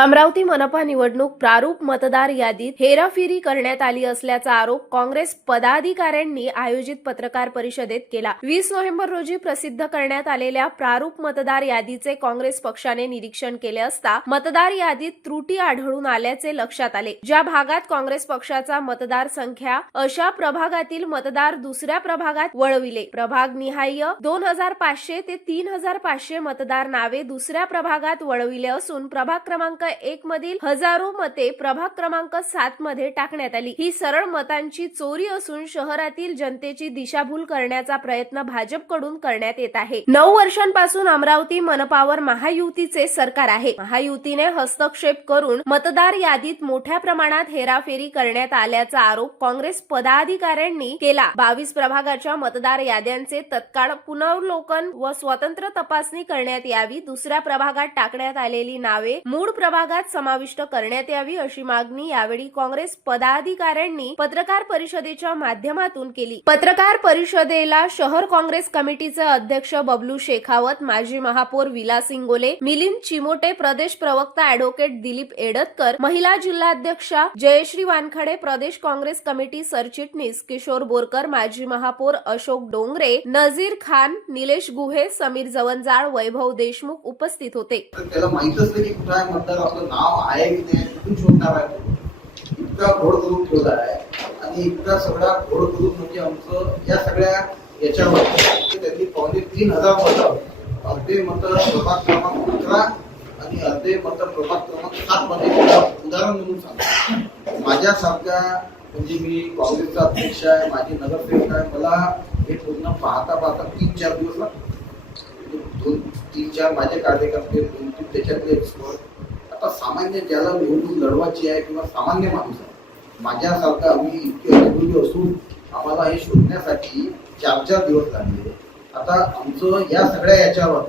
अमरावती मनपा निवडणूक प्रारूप मतदार यादीत हेराफेरी करण्यात आली असल्याचा आरोप काँग्रेस पदाधिकाऱ्यांनी आयोजित पत्रकार परिषदेत केला. वीस नोव्हेंबर रोजी प्रसिद्ध करण्यात आलेल्या प्रारूप मतदार यादीचे काँग्रेस पक्षाने निरीक्षण केले असता मतदार यादीत त्रुटी आढळून आल्याचे लक्षात आले. ज्या भागात काँग्रेस पक्षाचा मतदार संख्या अशा प्रभागातील मतदार दुसऱ्या प्रभागात वळविले. प्रभाग निहाय दोन हजार पाचशे ते तीन हजार पाचशे मतदार नावे दुसऱ्या प्रभागात वळविले असून प्रभाग क्रमांक एक मधील हजारो मते प्रभाग क्रमांक सात मध्ये टाकण्यात आली. ही सरळ मतांची चोरी असून शहरातील जनतेची दिशाभूल करण्याचा प्रयत्न भाजपकडून करण्यात येत आहे. नऊ वर्षांपासून अमरावती मनपावर महायुतीचे सरकार आहे. महायुतीने हस्तक्षेप करून मतदार यादीत मोठ्या प्रमाणात हेराफेरी करण्यात आल्याचा आरोप काँग्रेस पदाधिकाऱ्यांनी केला. बावीस प्रभागाच्या मतदार याद्यांचे तत्काळ पुनर्वलोकन व स्वतंत्र तपासणी करण्यात यावी दुसऱ्या प्रभागात टाकण्यात आलेली नावे मूळ विभागात समाविष्ट करण्यात यावी अशी मागणी यावेळी काँग्रेस पदाधिकाऱ्यांनी पत्रकार परिषदेच्या माध्यमातून केली. पत्रकार परिषदेला शहर काँग्रेस कमिटीचे अध्यक्ष बबलू शेखावत माजी महापौर विलास इंगोले मिलिंद चिमोटे प्रदेश प्रवक्ता अॅडव्होकेट दिलीप एडतकर महिला जिल्हाध्यक्षा जयश्री वानखडे प्रदेश काँग्रेस कमिटी सरचिटणीस किशोर बोरकर माजी महापौर अशोक डोंगरे नझीर खान निलेश गुहे समीर जवंजाळ वैभव देशमुख उपस्थित होते. त्याला माहितच नाही आपलं नाव आहे की नाही कुठून शोधणार आहे इतका घोड करून ठेवला आहे आणि इतका सगळा घोड करून म्हणजे आमचं या सगळ्या याच्यावर त्यांनी पावणे तीन हजार मतं अर्धे मतं प्रभाग क्रमांक अकरा आणि अर्धे मतं प्रभाग क्रमांक सात मध्ये उदाहरण म्हणून सांगतो. माझ्यासारख्या म्हणजे मी काँग्रेसचा अध्यक्ष आहे माझी नगरसेवक आहे मला हे पूर्ण पाहता पाहता तीन चार दिवस लागतात. दोन तीन चार माझे कार्यकर्ते दोन तीन त्याच्यातले एक्सपर्ट आता सामान्य ज्याला निवडणूक लढवायची आहे किंवा सामान्य माणूस आहे माझ्यासारखा आम्ही इतके अनुभवी असून आम्हाला हे शोधण्यासाठी चार चार दिवस लागले. आता आमचं या सगळ्या याच्यावर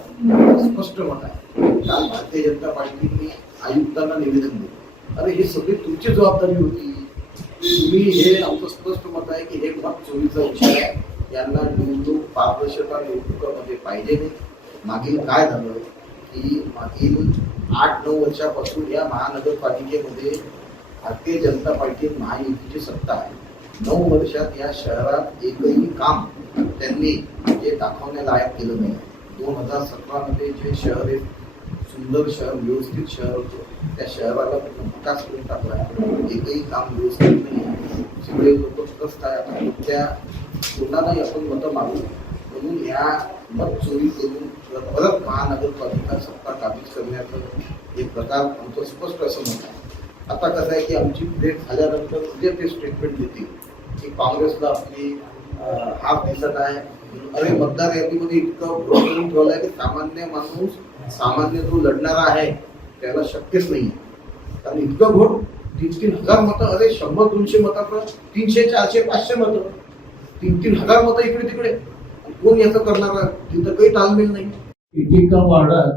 स्पष्ट मत आहे. काल भारतीय जनता पार्टीने आयुक्तांना निवेदन दिलं. अरे ही सगळी तुमची जबाबदारी होती. तुम्ही हे आमचं स्पष्ट मत आहे की हे मत चोरीचा विषय आहे. यांना निवडणूक पारदर्शकता निवडणुकामध्ये पाहिजे नाही. मागील काय झालं? की मागील आठ नऊ वर्षापासून या महानगरपालिकेमध्ये भारतीय जनता पार्टी महायुतीची सत्ता आहे. नऊ वर्षात या शहरात एकही काम त्यांनी जे दाखवण्यालायक केलं नाही. दोन हजार सतरामध्ये जे शहर एक सुंदर शहर व्यवस्थित शहर होतं त्या शहराला विकास करून टाकला. एकही काम व्यवस्थित नाही. सगळे लोक त्रस्त आहे आता त्या कोणालाही आपण मतं मागू म्हणून या मत चोरी करून परत महानगरपालिका सत्ता काबीज करण्याचं एक प्रकार आमचं स्पष्ट असं मत आहे. आता कसं आहे की आमची भेट झाल्यानंतर उद्या ते स्टेटमेंट देतील की काँग्रेसला आपली अं, हाफ दिसत आहे. अरे मतदार यादीमध्ये इतकं करून ठेवलं आहे की सामान्य माणूस सामान्य जो लढणारा आहे त्याला शक्यच नाही कारण इतकं घोट तीन तीन हजार मतं अरे शंभर दोनशे मताचं तीनशे चारशे पाचशे मतं तीन तीन हजार मतं इकडे तिकडे कोण याचं करणार? तिथं काही तालमेल नाही. एकेका वार्डात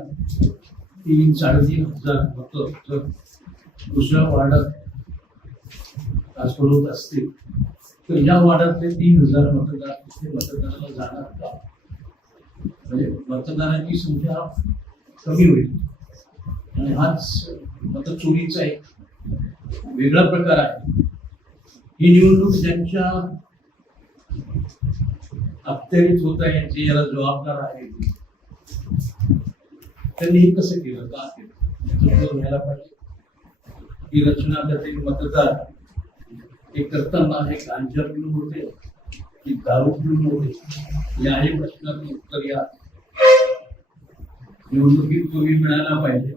तीन साडेतीन हजार मतं तर दुसऱ्या वार्डात ट्रान्सफर होत असतील. तर या वार्डातले तीन हजार मतदार तिथे मतदानाला जाणार का? म्हणजे मतदारांची संख्या कमी होईल. आणि हाच मतचोरीचा एक वेगळा प्रकार आहे. ही निवडणूक ज्यांच्या अखत्यारीत होत आहे जे याला जबाबदार आहे. त्यांनी हे कसं केलं? का केलं? घ्यायला पाहिजे. ही रचना त्यातील मतदार हे करताना हे गांजा होते की दारू पिऊन होते याही प्रश्नाचं उत्तर या. निवडणुकीत पूर्वी मिळायला पाहिजे.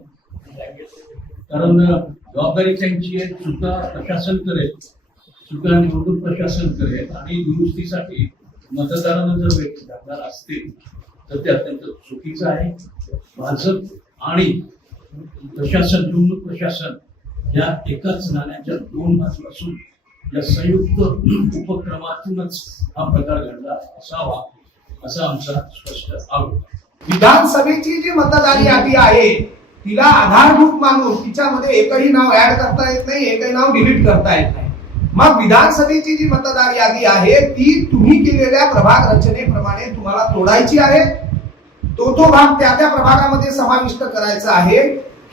कारण जबाबदारी त्यांची आहे चुका प्रशासन करेल. चुका निवडणूक प्रशासन करेल. आणि दुरुस्तीसाठी मतदारांना जर व्यक्त करणार असतील तर ते अत्यंत चुकीचं आहे. भाजप आणि प्रशासन निवडणूक प्रशासन या एकाच नाण्याच्या दोन बाजू असून या संयुक्त उपक्रमातूनच हा प्रकार घडला असावा असा आमचा स्पष्ट आरोप विधानसभेची जी मतदार यादी आहे तिला आधारभूत मानून तिच्यामध्ये एकही नाव ऍड करता येत नाही एकही नाव डिलीट करता येत नाही. मग विधानसभेची जी मतदार यादी आहे ती तुम्ही केलेल्या प्रभाग रचनेप्रमाणे तुम्हाला तोडायची आहे. तो तो भाग त्या त्या प्रभागामध्ये समाविष्ट करायचा आहे.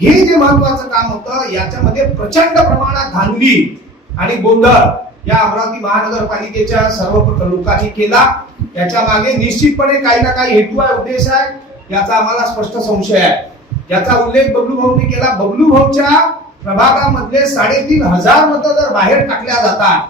हे जे महत्वाचं काम होतं याच्यामध्ये प्रचंड प्रमाणात धांदली आणि गोंधळ या अमरावती महानगरपालिकेच्या सर्व लोकांनी केला. याच्या मागे निश्चितपणे काही ना काही हेतू आहे उद्देश आहे. याचा आम्हाला स्पष्ट संशय आहे. याचा उल्लेख बबलू भाऊंनी केला. बबलू भाऊच्या प्रभागामधले साडेतीन हजार मतं जर बाहेर टाकल्या जातात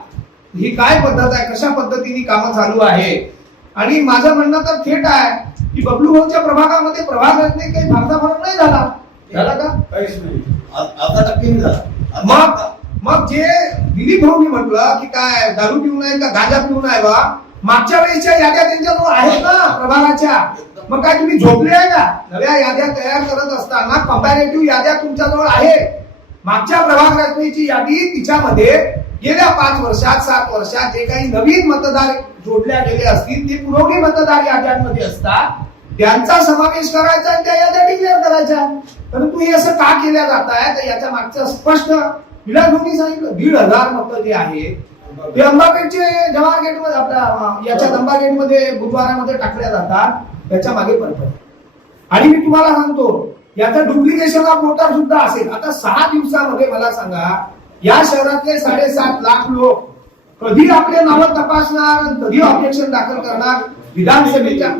ही काय पद्धत आहे? कशा पद्धतीने कामं चालू आहे? आणि माझं म्हणणं तर थेट आहे की बबलू भाऊच्या प्रभागामध्ये प्रभाग रचनेत काही फारसा फरक नाही झाला. झाला का? काहीच नाही. आ- अर्धा टक्के नाही झाला. मग आता- मग जे दिलीप भाऊनी म्हटलं की काय दारू पिऊन आहे का गांजा पिऊन आहे बा? मागच्या वेळेच्या याद्या त्यांच्याजवळ आहेत ना प्रभागाच्या. मग काय तुम्ही झोपले आहे का? नव्या याद्या तयार करत असताना कंपॅरेटिव्ह याद्या तुमच्याजवळ आहे. मागच्या प्रभाग रचनेची यादी तिच्यामध्ये गेल्या पाच वर्षात सात वर्षात जे काही नवीन मतदार जोडल्या गेले असतील ते पुरवणी मतदार याद्यांमध्ये असतात. त्यांचा समावेश करायचा आणि त्या याद्या डिक्लेअर करायच्या. परंतु हे असं का केल्या जात आहे तर याच्या मागचं स्पष्ट विलास भाऊनी सांगितलं दीड हजार मतं जे आहेत ते अंबापेठचे जवाहर गेटमध्ये आपल्या याच्या अंबा गेटमध्ये गुरुद्वारामध्ये टाकल्या जातात. त्याच्यामागे पडतात. आणि मी तुम्हाला सांगतो याचं डुप्लिकेशन ऑफ वोटर सुद्धा असेल. आता सहा दिवसामध्ये मला सांगा या शहरातले साडेसात लाख लोक कधी आपले नावं तपासणार कधी ऑब्जेक्शन दाखल करणार? विधानसभेच्या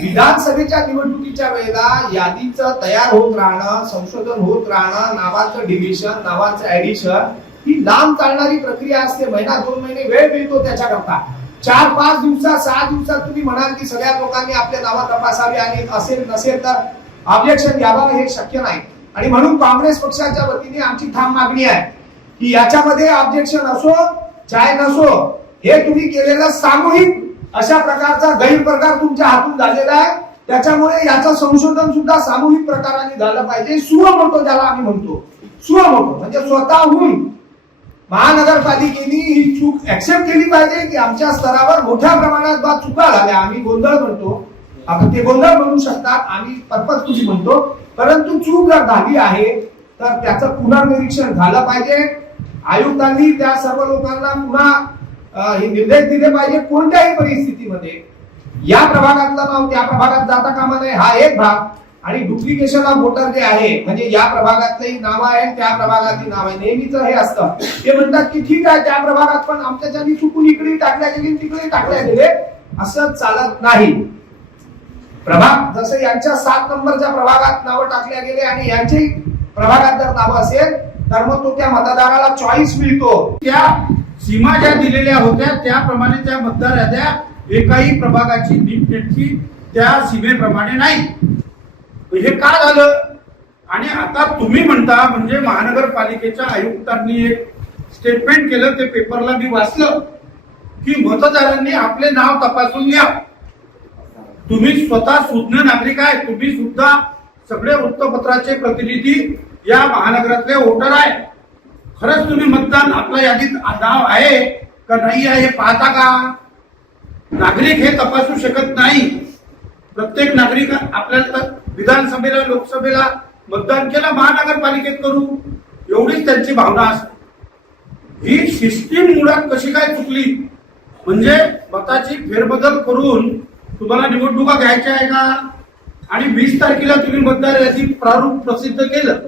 विधानसभेच्या निवडणुकीच्या वेळेला यादीचं तयार होत राहणं संशोधन होत राहणं नावाचं डिव्हिजन नावाचं ऍडिशन ही लांब चालणारी प्रक्रिया असते. महिना दोन महिने वेळ मिळतो त्याच्याकरता. चार पाच दिवसात सहा दिवसात तुम्ही म्हणाल की सगळ्या लोकांनी आपले नावं तपासावी आणि असेल नसेल तर ऑब्जेक्शन घ्यावं हे शक्य नाही. आणि म्हणून काँग्रेस पक्षाच्या वतीने आमची ठाम मागणी आहे की याच्यामध्ये ऑब्जेक्शन असो चाय नसो हे तुम्ही केलेलं सामूहिक अशा प्रकारचा गैरप्रकार तुमच्या हातून झालेला आहे. त्याच्यामुळे याचं संशोधन सुद्धा सामूहिक प्रकाराने झालं पाहिजे. सुवमोटो ज्याला आम्ही म्हणतो. सुवमोटो म्हणजे स्वतःहून महानगरपालिकेने ही चूक ऍक्सेप्ट केली पाहिजे की आमच्या स्तरावर मोठ्या प्रमाणात बा चुका झाल्या. आम्ही गोंधळ म्हणतो. आपण ते गोंधळ म्हणू शकतात. आम्ही पर्पजफुली म्हणतो. परंतु चूक जर झाली आहे तर त्याचं पुनर्निरीक्षण झालं पाहिजे. आयुक्तांनी त्या सर्व लोकांना पुन्हा हे निर्देश दिले पाहिजे कोणत्याही परिस्थितीमध्ये. या प्रभागातलं नाव त्या प्रभागात जाता कामा नये हा एक भाग. आणि डुप्लिकेशन ऑफ वोटर जे आहे म्हणजे या प्रभागातलंही नाव आहे त्या प्रभागातली नाव आहे. नेहमीच हे असतं. ते म्हणतात की ठीक आहे त्या प्रभागात पण आमच्याच्यानी चुकून इकडे टाकल्या गेली तिकडे टाकल्या गेले असं चालत नाही. प्रभाग जसं यांच्या सात नंबरच्या प्रभागात नावं टाकल्या गेले आणि यांची प्रभागात जर नावं असेल तर मग तो त्या मतदाराला चॉईस मिळतो. त्या सीमा ज्या दिलेल्या होत्या त्याप्रमाणे त्या मतदार याद्या एकाही प्रभागाची नीटनेटकी त्या सीमेप्रमाणे नाही. हे का झालं? आणि आता तुम्ही म्हणता म्हणजे महानगरपालिकेच्या आयुक्तांनी एक स्टेटमेंट केलं ते पेपरला मी वाचलं की मतदारांनी आपले नाव तपासून घ्या. तुम्ही स्वतः सुज्ञ नागरिक आहे. तुम्ही सुद्धा सगळे वृत्तपत्राचे प्रतिनिधी या महानगरातले वोटर आहे. खरंच तुम्ही मतदान आपल्या यादीत नाव आहे का नाही आहे हे पाहता का? नागरिक हे तपासू शकत नाही. प्रत्येक नागरिक आपल्याला तर विधानसभेला लोकसभेला मतदान केलं महानगरपालिकेत करू. एवढीच त्यांची भावना असते. ही सिस्टीम मुळात कशी काय चुकली? म्हणजे मताची फेरबदल करून तुम्हाला निवडणुका घ्यायच्या आहे का? आणि वीस तारखेला तुम्ही मतदार यादी प्रारूप प्रसिद्ध केलं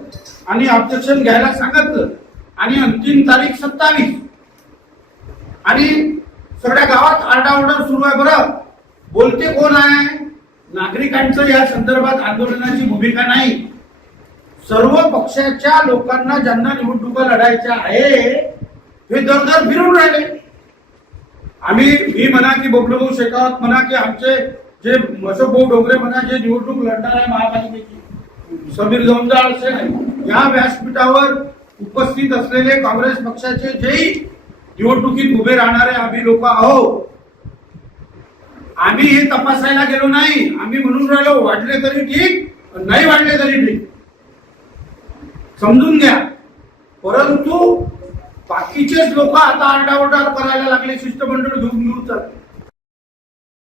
आणि ऑब्जेक्शन घ्यायला सांगितलं आणि अंतिम तारीख सत्तावीस. आणि सगळ्या गावात आरडाओरडा सुरू आहे बरं. बोलते कोण आहे? नागरिकांचं या संदर्भात आंदोलनाची भूमिका नाही. सर्व पक्षाच्या लोकांना ज्यांना निवडणुका लढायच्या आहे हे दर दर फिरून राहिले. आम्ही मी म्हणा की बबलूभाऊ शेखावत म्हणा की आमचे जे मशोभाऊ डोंगरे म्हणा जे निवडणूक लढणार आहे महापालिकेची समीर जोंजाळ असेल या व्यासपीठावर उपस्थित असलेले काँग्रेस पक्षाचे जेही निवडणुकीत उभे राहणारे आम्ही लोक आहोत. आम्ही हे तपासायला गेलो नाही. आम्ही म्हणून राहिलो वाढले तरी ठीक नाही वाढले तरी ठीक. समजून घ्या. परंतु बाकीचेच लोक आता आरडाओरडा करायला लागले शिष्टमंडळ घेऊन घेऊन